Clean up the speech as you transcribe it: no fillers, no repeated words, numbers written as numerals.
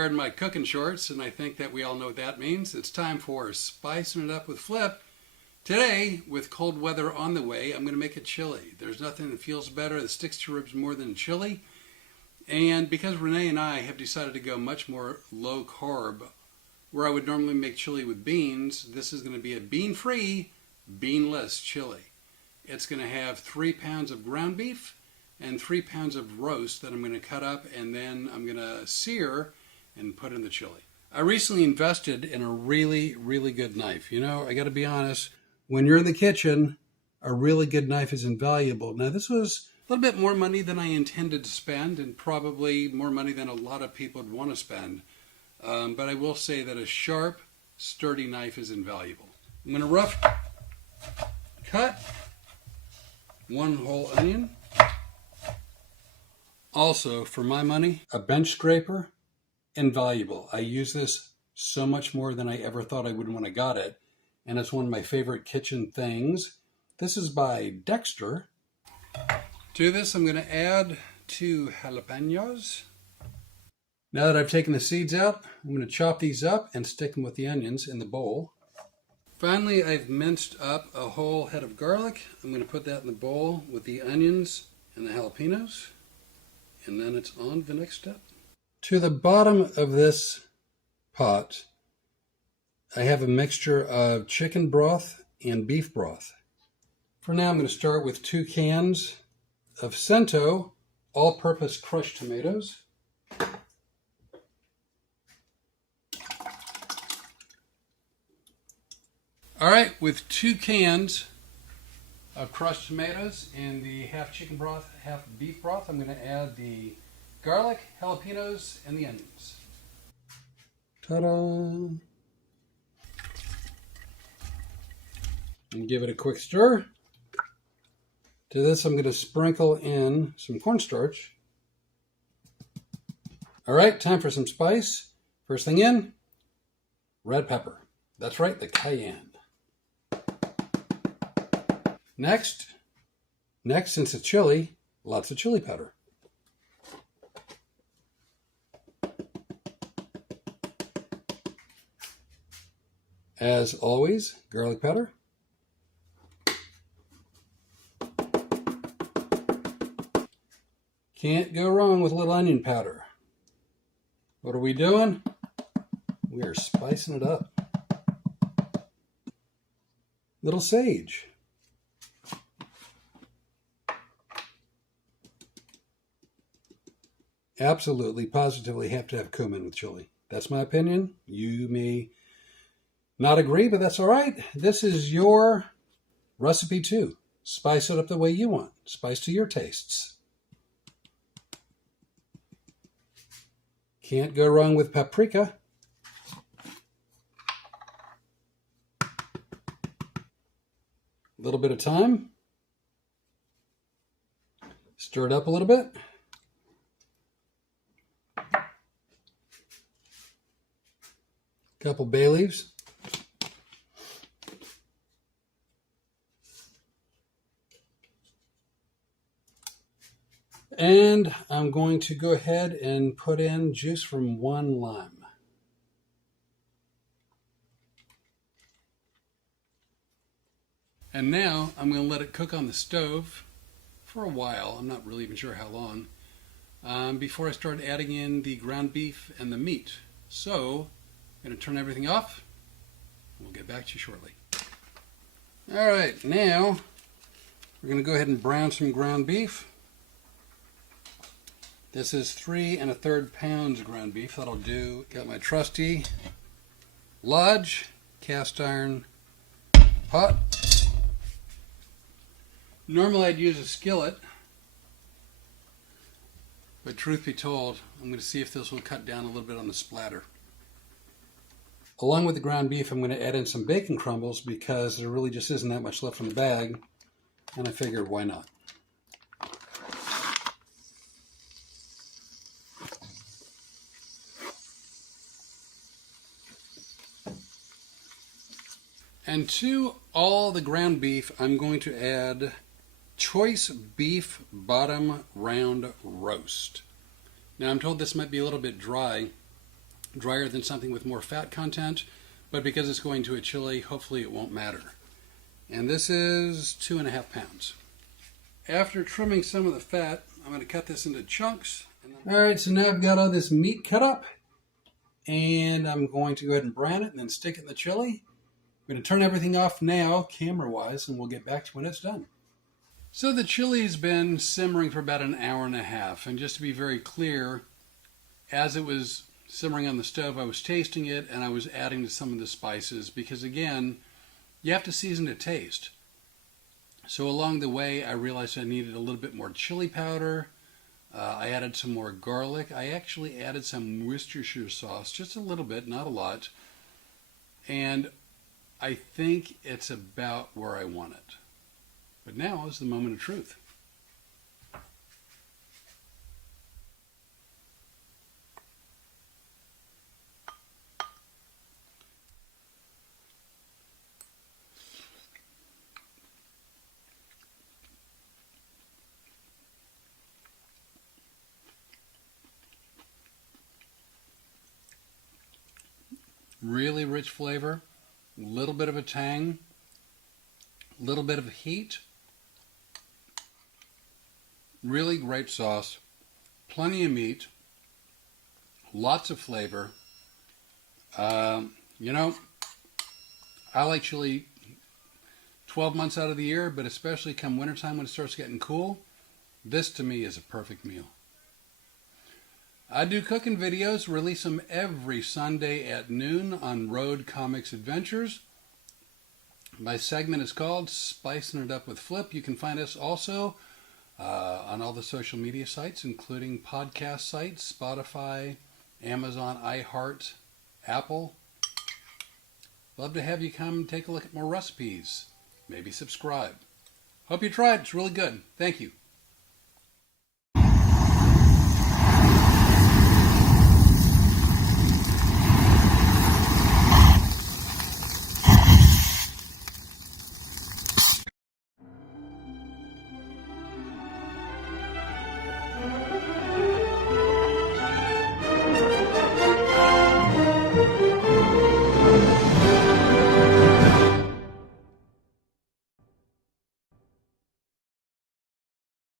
wearing my cooking shorts, and I think that we all know what that means. It's time for Spicing It Up with Flip. Today, with cold weather on the way, I'm going to make a chili. There's nothing that feels better, that sticks to ribs more than chili. And because Renee and I have decided to go much more low carb, where I would normally make chili with beans, this is going to be a bean-free, beanless chili. It's going to have 3 pounds of ground beef and 3 pounds of roast that I'm going to cut up, and then I'm going to sear and put in the chili. I recently invested in a really, really good knife. You know, I got to be honest, when you're in the kitchen, a really good knife is invaluable. Now, this was a little bit more money than I intended to spend, and probably more money than a lot of people would want to spend. But I will say that a sharp, sturdy knife is invaluable. I'm going to rough cut 1 whole onion. Also, for my money, a bench scraper, invaluable. I use this so much more than I ever thought I would when I got it, and it's one of my favorite kitchen things. This is by Dexter. To this, I'm going to add 2 jalapenos. Now that I've taken the seeds out, I'm going to chop these up and stick them with the onions in the bowl. Finally, I've minced up a whole head of garlic. I'm going to put that in the bowl with the onions and the jalapenos. And then it's on to the next step. To the bottom of this pot, I have a mixture of chicken broth and beef broth. For now, I'm going to start with 2 cans of Cento all-purpose crushed tomatoes. All right, with 2 cans of crushed tomatoes and the half chicken broth, half beef broth, I'm going to add the garlic, jalapenos, and the onions. Ta-da! And give it a quick stir. To this, I'm going to sprinkle in some cornstarch. All right, time for some spice. First thing in, red pepper. That's right, the cayenne. Next, since it's chili, lots of chili powder. As always, garlic powder. Can't go wrong with a little onion powder. What are we doing? We are spicing it up. Little sage. Absolutely, positively have to have cumin with chili. That's my opinion. You may not agree, but that's all right. This is your recipe too. Spice it up the way you want. Spice to your tastes. Can't go wrong with paprika. A little bit of thyme. Stir it up a little bit. Couple bay leaves. And I'm going to go ahead and put in juice from 1 lime. And now I'm going to let it cook on the stove for a while. I'm not really even sure how long. Before I start adding in the ground beef and the meat. So I'm going to turn everything off. We'll get back to you shortly. All right, now we're going to go ahead and brown some ground beef. This is 3 1/3 pounds of ground beef. That'll do. Got my trusty Lodge cast iron pot. Normally I'd use a skillet, but truth be told, I'm going to see if this will cut down a little bit on the splatter. Along with the ground beef, I'm going to add in some bacon crumbles because there really just isn't that much left in the bag, and I figured why not. And to all the ground beef, I'm going to add choice beef bottom round roast. Now I'm told this might be a little bit dry, drier than something with more fat content, but because it's going to a chili, hopefully it won't matter. And this is 2.5 pounds. After trimming some of the fat, I'm going to cut this into chunks. Alright, so now I've got all this meat cut up, and I'm going to go ahead and brine it and then stick it in the chili. I'm going to turn everything off now, camera-wise, and we'll get back to when it's done. So the chili's been simmering for about an hour and a half, and just to be very clear, as it was simmering on the stove, I was tasting it and I was adding to some of the spices because, again, you have to season to taste. So along the way, I realized I needed a little bit more chili powder. I added some more garlic. I actually added some Worcestershire sauce, just a little bit, not a lot. And I think it's about where I want it. But now is the moment of truth. Really rich flavor, a little bit of a tang, a little bit of heat. Really great sauce, plenty of meat, lots of flavor. You know, I like chili 12 months out of the year, but especially come wintertime when it starts getting cool, this to me is a perfect meal. I do cooking videos, release them every Sunday at noon on Road Comics Adventures. My segment is called Spicing It Up with Flip. You can find us also on all the social media sites, including podcast sites, Spotify, Amazon, iHeart, Apple. Love to have you come and take a look at more recipes. Maybe subscribe. Hope you try it. It's really good. Thank you.